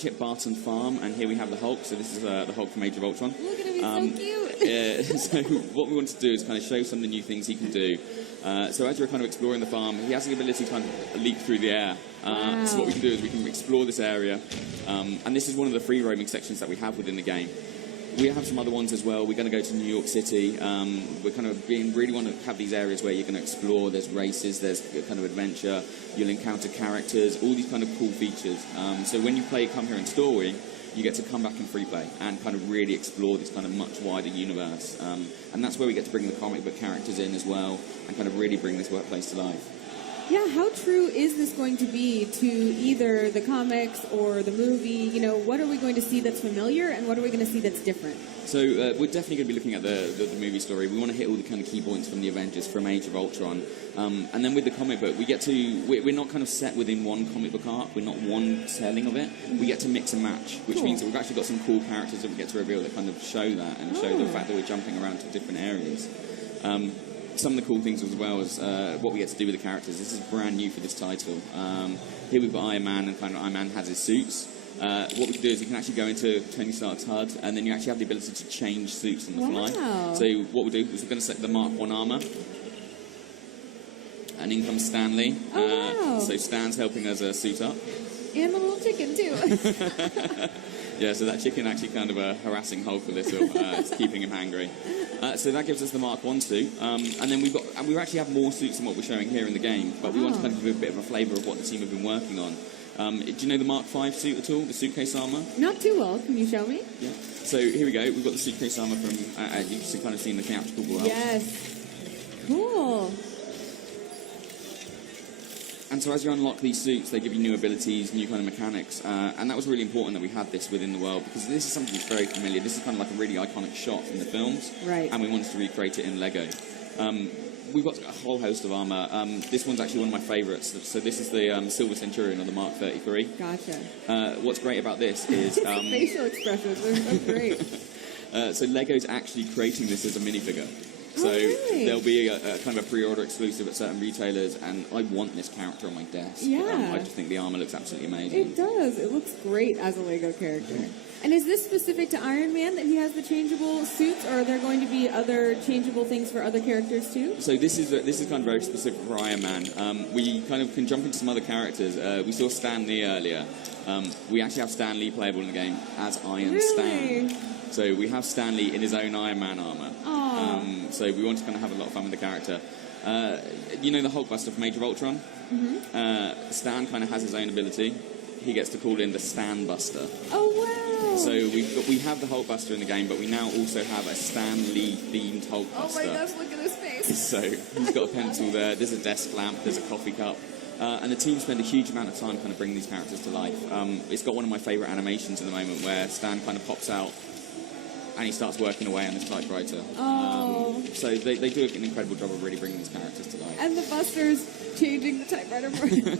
Chip Barton farm, and here we have the Hulk. So this is the Hulk from Age of Ultron. Look at him, he's so cute. So what we wanted to do is kind of show some of the new things he can do. So as you're kind of exploring the farm, he has the ability to kind of leap through the air. Wow. So what we can do is we can explore this area, and this is one of the free roaming sections that we have within the game. We have some other ones as well. We're going to go to New York City. We're kind of really want to have these areas where you're going to explore. There's races, there's kind of adventure. You'll encounter characters, all these kind of cool features. So when you come here in story, you get to come back in free play and kind of really explore this kind of much wider universe. And that's where we get to bring the comic book characters in as well and kind of really bring this workplace to life. Yeah, how true is this going to be to either the comics or the movie? You know, what are we going to see that's familiar and what are we going to see that's different? So we're definitely going to be looking at the movie story. We want to hit all the kind of key points from the Avengers, from Age of Ultron. And then with the comic book, we're not kind of set within one comic book arc. We're not one telling of it. We get to mix and match, which means that we've actually got some cool characters that we get to reveal that kind of show that and show the fact that we're jumping around to different areas. Some of the cool things as well is what we get to do with the characters. This is brand new for this title. Here we've got Iron Man, and kind of Iron Man has his suits. What we can do is you can actually go into Tony Stark's HUD, and then you actually have the ability to change suits on the fly. So what we'll do is we're going to select the Mark 1 armor, and in comes Stanley. So Stan's helping us suit up. And the little chicken too. Yeah, so that chicken actually kind of harassing Hulk a little. It's keeping him hangry. So that gives us the Mark 1 suit. And then we actually have more suits than what we're showing here in the game, but we want to kind of give a bit of a flavour of what the team have been working on. Do you know the Mark 5 suit at all, the suitcase armour? Not too well. Can you show me? Yeah. So here we go. We've got the suitcase armour from, you've kind of seen the theatrical world. Yes. Cool. And so as you unlock these suits, they give you new abilities, new kind of mechanics, and that was really important that we had this within the world, because this is something that's very familiar. This is kind of like a really iconic shot from the films, and we wanted to recreate it in Lego. We've got a whole host of armour. This one's actually one of my favourites. So this is the Silver Centurion, or the Mark 33. Gotcha. What's great about this is... facial expressions are so great. So Lego's actually creating this as a minifigure. So there'll be a kind of a pre-order exclusive at certain retailers, and I want this character on my desk. Yeah. I just think the armour looks absolutely amazing. It does. It looks great as a Lego character. And is this specific to Iron Man, that he has the changeable suits, or are there going to be other changeable things for other characters too? So this is kind of very specific for Iron Man. We kind of can jump into some other characters. We saw Stan Lee earlier. We actually have Stan Lee playable in the game as Iron Stan. So we have Stan Lee in his own Iron Man armour. So we want to kind of have a lot of fun with the character. You know the Hulkbuster from Age of Ultron? Stan kind of has his own ability. He gets to call in the Stan Buster. Oh, wow! So we have the Hulkbuster in the game, but we now also have a Stan Lee themed Hulkbuster. Oh my gosh, look at his face! So he's got a pencil there, there's a desk lamp, there's a coffee cup. And the team spend a huge amount of time kind of bringing these characters to life. It's got one of my favourite animations at the moment, where Stan kind of pops out and he starts working away on his typewriter. So they do an incredible job of really bringing these characters to life. And the Buster's changing the typewriter for him.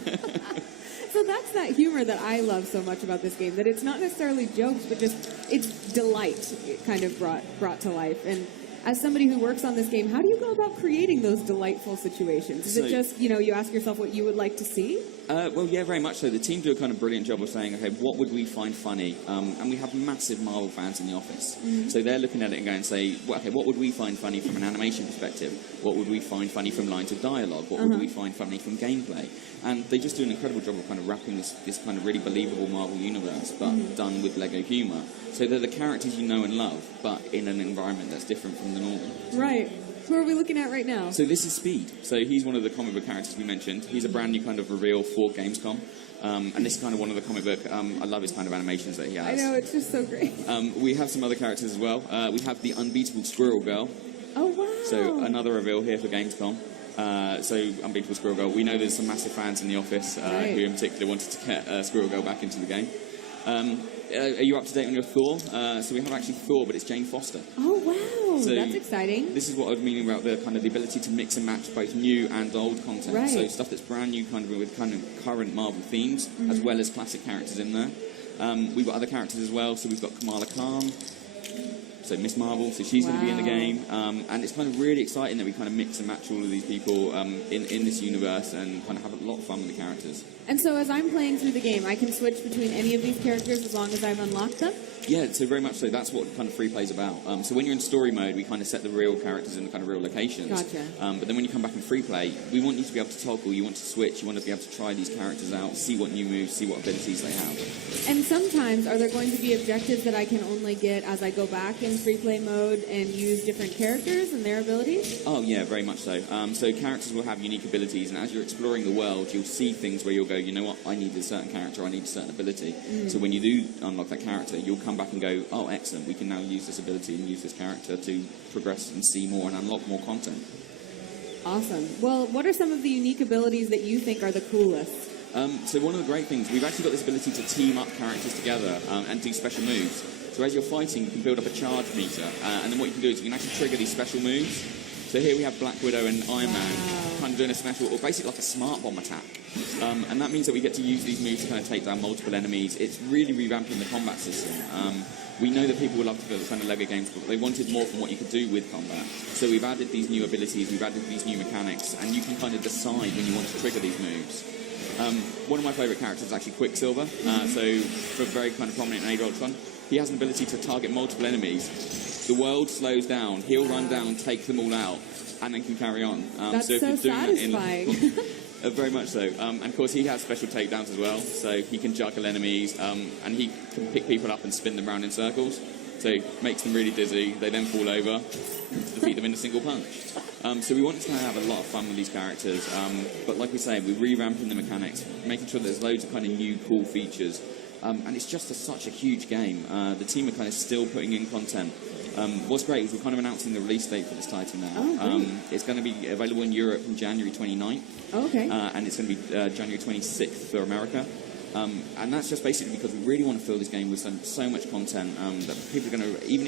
So that's that humor that I love so much about this game, that it's not necessarily jokes, but just it's delight kind of brought to life. And as somebody who works on this game, how do you go about creating those delightful situations? Is it just, you know, you ask yourself what you would like to see? Well, yeah, very much so. The team do a kind of brilliant job of saying, okay, what would we find funny? And we have massive Marvel fans in the office. So they're looking at it and going, say, well, okay, what would we find funny from an animation perspective? What would we find funny from lines of dialogue? What would we find funny from gameplay? And they just do an incredible job of kind of wrapping this kind of really believable Marvel universe, but done with Lego humour. So they're the characters you know and love, but in an environment that's different from the normal. Right. Who are we looking at right now? So this is Speed. So he's one of the comic book characters we mentioned. He's a brand new kind of reveal for Gamescom. And this is kind of one of the comic book, I love his kind of animations that he has. I know, it's just so great. We have some other characters as well. We have the unbeatable Squirrel Girl. Oh, wow. So another reveal here for Gamescom. So Unbeatable Squirrel Girl. We know there's some massive fans in the office who in particular wanted to get Squirrel Girl back into the game. Are you up to date on your Thor? So we have actually Thor, but it's Jane Foster. Oh, wow. So that's exciting. This is what I was meaning about the kind of the ability to mix and match both new and old content. Right. So stuff that's brand new kind of with kind of current Marvel themes, as well as classic characters in there. We've got other characters as well. So we've got Kamala Khan. So Miss Marvel, so she's going to be in the game, and it's kind of really exciting that we kind of mix and match all of these people in this universe and kind of have a lot of fun with the characters. And so as I'm playing through the game, I can switch between any of these characters as long as I've unlocked them? Yeah, so very much so. That's what kind of free play is about. So when you're in story mode, we kind of set the real characters in the kind of real locations. Gotcha. But then when you come back in free play, we want you to be able to toggle, you want to switch, you want to be able to try these characters out, see what new moves, see what abilities they have. And sometimes, are there going to be objectives that I can only get as I go back in free play mode and use different characters and their abilities? Oh yeah, very much so. So characters will have unique abilities, and as you're exploring the world, you'll see things where you'll go, you know what, I need a certain character, I need a certain ability. So when you do unlock that character, you'll come back and go, oh, excellent, we can now use this ability and use this character to progress and see more and unlock more content. Awesome. Well, what are some of the unique abilities that you think are the coolest? So one of the great things, we've actually got this ability to team up characters together and do special moves. So as you're fighting, you can build up a charge meter, and then what you can do is you can actually trigger these special moves. So here we have Black Widow and Iron Man kind of doing a special, or basically like a smart bomb attack. And that means that we get to use these moves to kind of take down multiple enemies. It's really revamping the combat system. We know that people would love to build kind of LEGO games, but they wanted more from what you could do with combat. So we've added these new abilities, we've added these new mechanics, and you can kind of decide when you want to trigger these moves. One of my favourite characters is actually Quicksilver. So for very kind of prominent in Age of Ultron, he has an ability to target multiple enemies. The world slows down, he'll run down, take them all out, and then can carry on. That's so satisfying. Very much so. And of course he has special takedowns as well, so he can juggle enemies, and he can pick people up and spin them around in circles. So makes them really dizzy, they then fall over to defeat them in a single punch. So we want to have a lot of fun with these characters, but like we say, we're revamping the mechanics, making sure there's loads of kind of new cool features. And it's just such a huge game. The team are kind of still putting in content. What's great is we're kind of announcing the release date for this title now. It's going to be available in Europe from January 29th. Okay. And it's going to be January 26th for America. And that's just basically because we really want to fill this game with so much content that people are going to, even